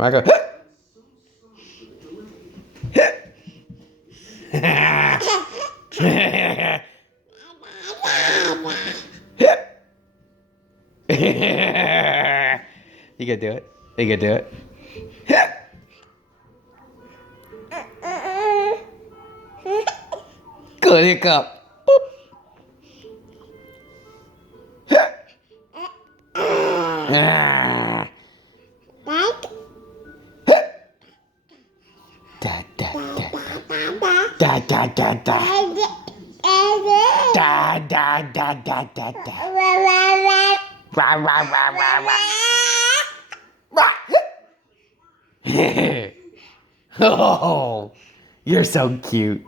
I go. You can do it. You can do it. Good hiccup. Boop. Ah. Da da da da da da da da da da da da da. Rah, rah, rah, rah, rah. Rah. Oh, you're so cute.